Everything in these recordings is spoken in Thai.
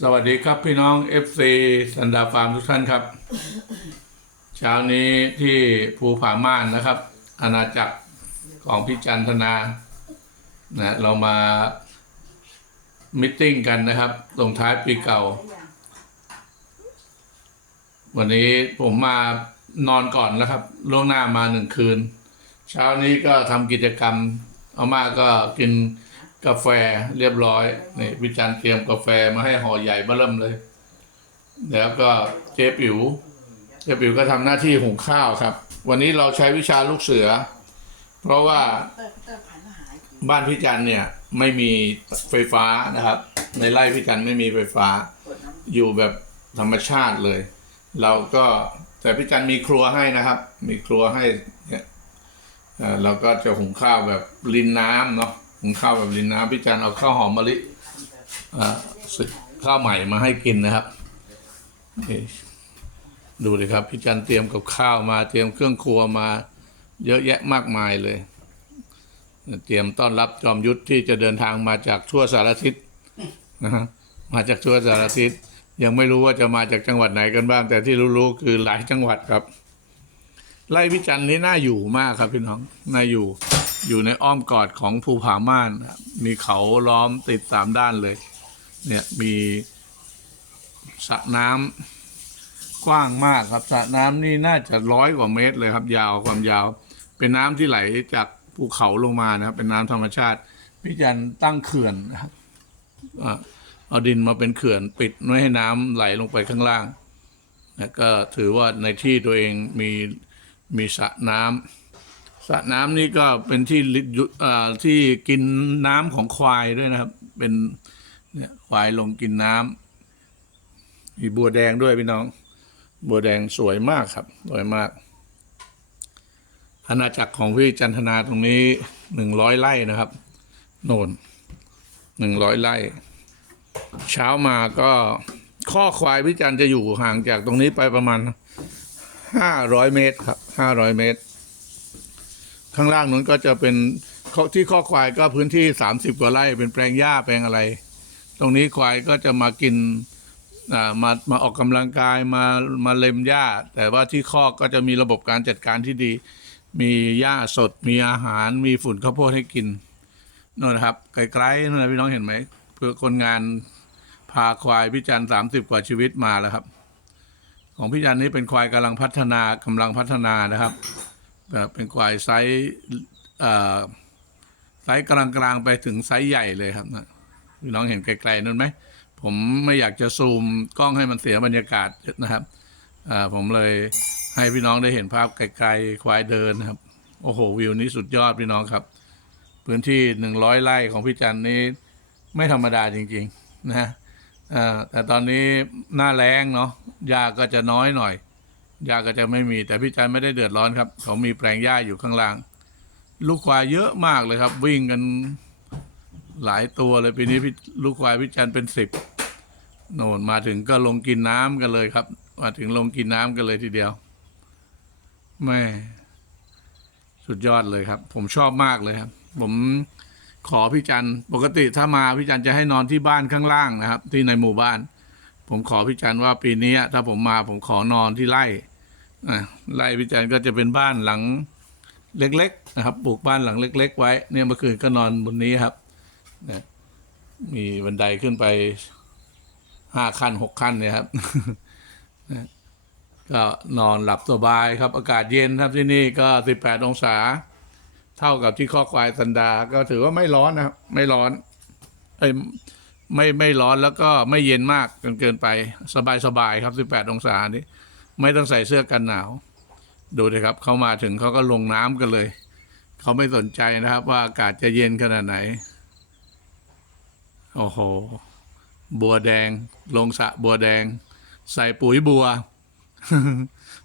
สวัสดีครับพี่น้อง FC สันดาฟาร์มทุกท่านครับ เช้านี้ที่ภูผาม่านนะครับ อาณาจักรของพี่จันทนานะเรามามิทติ้งกันนะครับตรงท้ายปีเก่า วันนี้ผมมานอนก่อนแล้วครับ ล่วงหน้ามาหนึ่งคืน เช้านี้ก็ทำกิจกรรม เอามาก็กิน กาแฟเรียบร้อยนี่วิจารณ์เตรียมกาแฟมาให้ห่อใหญ่เบ้อเริ่มเลย แล้วก็เจ๊ปิ๋วเจ๊ปิ๋วก็ทำหน้าที่หุงข้าวครับ วันนี้เราใช้วิชาลูกเสือ เพราะว่าบ้านพี่จันเนี่ยไม่มีไฟฟ้านะครับ ในไร่พี่จันไม่มีไฟฟ้า อยู่แบบธรรมชาติเลย เราก็แต่พี่จันมีครัวให้นะครับ มีครัวให้เนี่ยเอ่อเราก็จะหุงข้าวแบบรินน้ำเนาะ หุงข้าวแบบรินน้ำพี่จันเอาข้าวหอมมะลิข้าวใหม่มาให้กินนะครับนี่ดูเลยครับพี่จันเตรียมกับข้าวมาเตรียมเครื่องครัวมา เยอะแยะมากมายเลย เตรียมต้อนรับจอมยุทธที่จะเดินทางมาจากทั่วสารทิศนะมาจากทั่วสารทิศยังไม่รู้ว่าจะมาจากจังหวัดไหนกันบ้าง แต่ที่รู้ๆคือหลายจังหวัดครับไร่พิจันนี้น่าอยู่มากครับพี่น้องน่าอยู่ อยู่ในอ้อมกอดของภูผาม่านมีเขาล้อมติดสามด้านเลย เนี่ยมีสระน้ำกว้างมากครับสระน้ำนี่น่าจะร้อยกว่าเมตรเลยครับ ยาวความยาว เป็นน้ำที่ไหลจากภูเขาลงมานะครับ เป็นน้ำธรรมชาติพี่จันตั้งเขื่อนนะครับเอาดินมาเป็นเขื่อนปิดไม่ให้น้ำไหลลงไปข้างล่างก็ถือว่าในที่ตัวเองมีมีสระน้ำ สระน้ำนี่ก็เป็นที่ลิยุเอ่อที่กินน้ำของควายด้วยนะครับ เป็นเนี่ยควายลงกินน้ำมีบัวแดงด้วยพี่น้อง บัวแดงสวยมากครับ สวยมาก อาณาจักรของพี่จันทนาตรงนี้หนึ่งร้อยไร่นะครับ โน่นหนึ่งร้อยไร่ เช้ามาก็ข้อควายพิจันจะอยู่ห่างจากตรงนี้ไปประมาณห้าร้อยเมตรครับห้าร้อยเมตร ข้างล่างนู้นก็จะเป็นที่ข้อควายก็พื้นที่สามสิบกว่าไร่เป็นแปลงหญ้าแปลงอะไร ตรงนี้ควายก็จะมากินมามาออกกำลังกายมามาเล็มหญ้า แต่ว่าที่ข้อกก็จะมีระบบการจัดการที่ดี มีหญ้าสด มีอาหาร มีฝุ่นข้าวโพดให้กินนั่นะครับไกลๆนั่นนะพี่น้องเห็นไหมเพื่อคนงานพาควายพี่จันสามสิบกว่าชีวิตมาแล้วครับ ของพี่จันนี้เป็นควายกำลังพัฒนากำลังพัฒนานะครับ เป็นควายไซส์ไซส์กลางๆไปถึงไซส์ใหญ่เลยครับนะพี่น้องเห็นไกลๆนั่นไหม ผมไม่อยากจะซูมกล้องให้มันเสียบรรยากาศนะครับผมเลยให้พี่น้องได้เห็นภาพไกลๆควายเดินครับ โอ้โหวิวนี้สุดยอดพี่น้องครับ พื้นที่หนึ่งร้อยไร่ของพี่จันนี้ไม่ธรรมดาจริง ๆ นะแต่ตอนนี้หน้าแล้งเนาะหญ้าก็จะน้อยหน่อย หญ้าก็จะไม่มี แต่พี่จันไม่ได้เดือดร้อนครับ เขามีแปลงหญ้าอยู่ข้างล่าง ลูกควายเยอะมากเลยครับ วิ่งกันหลายตัวเลยปีนี้พี่ลูกควายพี่จันเป็นสิบโน่นมาถึงก็ลงกินน้ำกันเลยครับ มาถึงลงกินน้ำกันเลยทีเดียวแม่สุดยอดเลยครับ ผมชอบมากเลยครับ ผมขอพี่จันปกติถ้ามาพี่จันจะให้นอนที่บ้านข้างล่างนะครับ ที่ในหมู่บ้าน ผมขอพี่จันว่าปีนี้ถ้าผมมาผมขอนอนที่ไร่ ไร่พี่จันทร์ก็จะเป็นบ้านหลังเล็กๆนะครับปลูกบ้านหลังเล็ก ๆ ไว้ เนี่ยเมื่อคืนก็นอนบนนี้ครับนะมีบันไดขึ้นไปห้าขั้นหกขั้นเนี่ยครับนะก็นอนหลับสบายครับ อากาศเย็นครับที่นี่ก็สิบแปดองศา เท่ากับที่ข้อควายสันดา ก็ถือว่าไม่ร้อนนะครับ ไม่ร้อนเอ้ไม่ไม่ร้อนแล้วก็ไม่เย็นมากจนเกินไป สบายสบายครับ18องศานี้ ไม่ต้องใส่เสื้อกันหนาว ดูเลยครับเขามาถึงเขาก็ลงน้ำกันเลย เขาไม่สนใจนะครับ ว่าอากาศจะเย็นขนาดไหน โอ้โห บัวแดง ลงสะบัวแดง ใส่ปุ๋ยบัว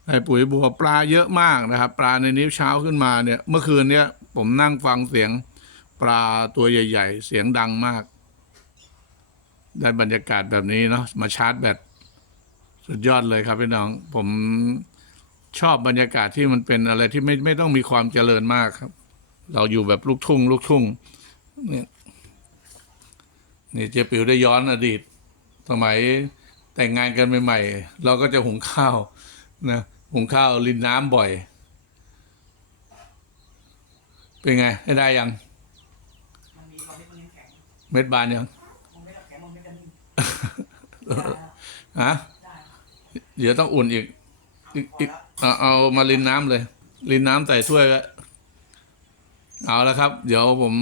ใส่ปุ๋ยบัวปลาเยอะมากนะครับ ปลาในนี้เช้าขึ้นมาเนี่ย เมื่อคืนเนี้ยผมนั่งฟังเสียงปลาตัวใหญ่ ๆ เสียงดังมาก ได้บรรยากาศแบบนี้เนาะมาชาร์จแบต สุดยอดเลยครับพี่น้อง ผมชอบบรรยากาศที่มันเป็นอะไรที่ไม่ไม่ต้องมีความเจริญมากครับ เราอยู่แบบลูกทุ่ง ลูกทุ่งเนี่ยนี่เจ๊ปิวได้ย้อนอดีต สมัยแต่งงานกันใหม่ๆเราก็จะหุงข้าวนะหุงข้าวรินน้ำบ่อย เป็นไง ได้ได้ยังมันมีตอนนี้มันยังเม็ดบานยังฮะ เดี๋ยวต้องอุ่นอีก อีกอีกเอาเอามารินน้ำเลย รินน้ำใส่ถ้วยก็เอาแล้วครับ เดี๋ยวผม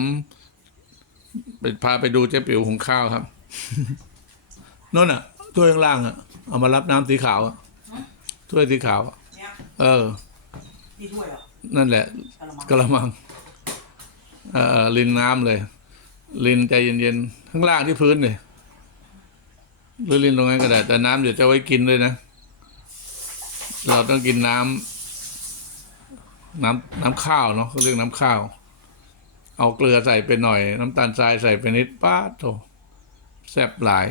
ไปพาไปดูเจ๊ปิ๋วหุงข้าวครับนั่นอะถ้วยข้างล่างอะ เอามารับน้ำสีขาวอะถ้วยสีขาวอะเนี่ยเออนี่ถ้วยเหรอนั่นแหละกระมังกระมังเออรินน้ำเลยรินใจเย็นๆข้างล่างที่พื้นเลยหรือรินตรงนั้นก็ได้แต่น้ำเดี๋ยวจะไว้กินด้วยนะ เราต้องกินน้ำน้ำน้ำข้าวเนาะเขาเรียกน้ำข้าว เอาเกลือใส่ไปหน่อย น้ำตาลทรายใส่ไปนิดป้าโถแซ่บหลาย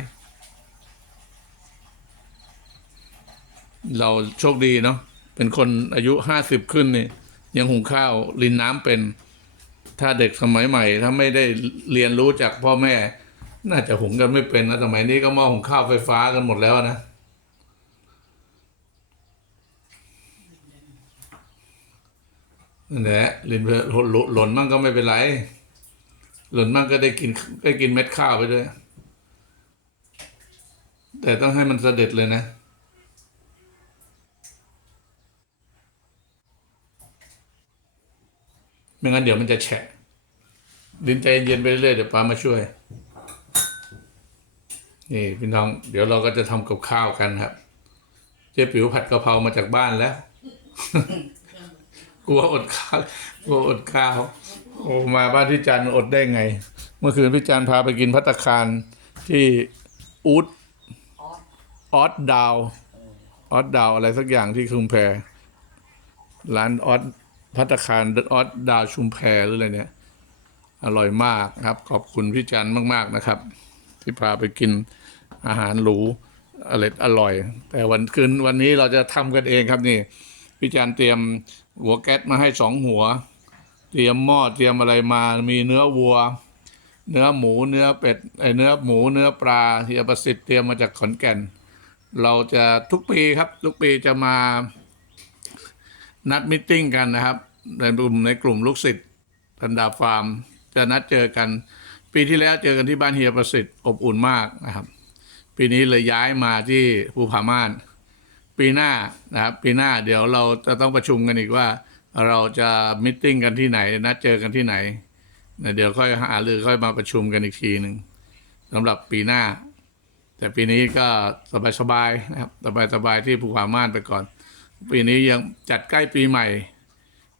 เราโชคดีเนาะเป็นคนอายุห้าสิบขึ้นนี่ ยังหุงข้าวรินน้ำเป็น ถ้าเด็กสมัยใหม่ ถ้าไม่ได้เรียนรู้จากพ่อแม่ น่าจะหุงกันไม่เป็นนะสมัยนี้ก็หม้อหุงข้าวไฟฟ้ากันหมดแล้วนะ นั่นแหละลินเพอหล่นหล่นมั่งก็ไม่เป็นไร หล่นมั่งก็ได้กินได้กินเม็ดข้าวไปด้วย แต่ต้องให้มันเสด็จเลยนะไม่งั้นเดี๋ยวมันจะแฉะลินใจเย็นไปเรื่อยเดี๋ยวป้ามาช่วย นี่พี่น้อง เดี๋ยวเราก็จะทำกับข้าวกันครับ เจ๊ปิ๋วผัดกะเพรามาจากบ้านแล้ว กลัวอดข้าวกลัวอดข้าว โอ้มาบ้านพี่จันอดได้ไง เมื่อคืนพี่จันพาไปกินพัตคารที่อูดออสดาวออสดาวอะไรสักอย่างที่ชุมแพรร้านออสพัตตาคารออสดาวชุมแพรหรืออะไรเนี่ย อร่อยมากครับ ขอบคุณพี่จันมาก ๆนะครับ ที่พาไปกินอาหารหรูอร่อยอร่อย แต่วันคืนวันนี้เราจะทำกันเองครับนี่พี่จันเตรียม หัวแก๊สมาให้สองหัว เตรียมหม้อเตรียมอะไรมามีเนื้อวัว เนื้อหมูเนื้อเป็ดไอเนื้อหมูเนื้อปลาเฮียประสิทธิ์เตรียมมาจากขอนแก่น เราจะทุกปีครับ ทุกปีจะมานัดมิทติ้งกันนะครับในกลุ่มในกลุ่มลูกศิษย์พันดาฟาร์ม จะนัดเจอกัน ปีที่แล้วเจอกันที่บ้านเฮียประสิทธิ์อบอุ่นมากนะครับ ปีนี้เลยย้ายมาที่ภูผาม่าน ปีหน้านะครับปีหน้าเดี๋ยวเราจะต้องประชุมกันอีกว่า เราจะมิทติ้งกันที่ไหนนัดเจอกันที่ไหนนะเดี๋ยวค่อยหาหรือค่อยมาประชุมกันอีกทีหนึ่งสำหรับปีหน้า แต่ปีนี้ก็สบายๆนะครับสบายๆที่ภูผาม่านไปก่อน ปีนี้ยังจัดใกล้ปีใหม่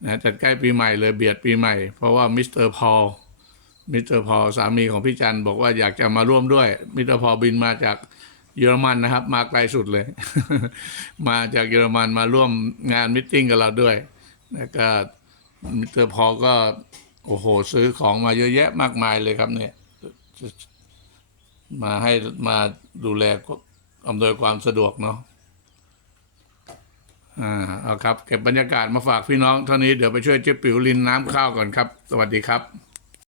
นะจัดใกล้ปีใหม่เลยเบียดปีใหม่ เพราะว่ามิสเตอร์พอลมิสเตอร์พอลสามีของพี่จันบอกว่าอยากจะมาร่วมด้วยมิสเตอร์พอลบินมาจาก เยอรมันนะครับ มาไกลสุดเลย มาจากเยอรมันมาร่วมงานมิทติ้งกับเราด้วย แล้วก็มิสเตอร์พอก็ โอ้โห ซื้อของมาเยอะแยะมากมายเลยครับเนี่ย มาให้มาดูแลอำนวยความสะดวกเนาะอ่าเอาครับ เก็บบรรยากาศมาฝากพี่น้องเท่านี้เดี๋ยวไปช่วยเจ๊ปิ๋วลินน้ำข้าวก่อนครับ สวัสดีครับ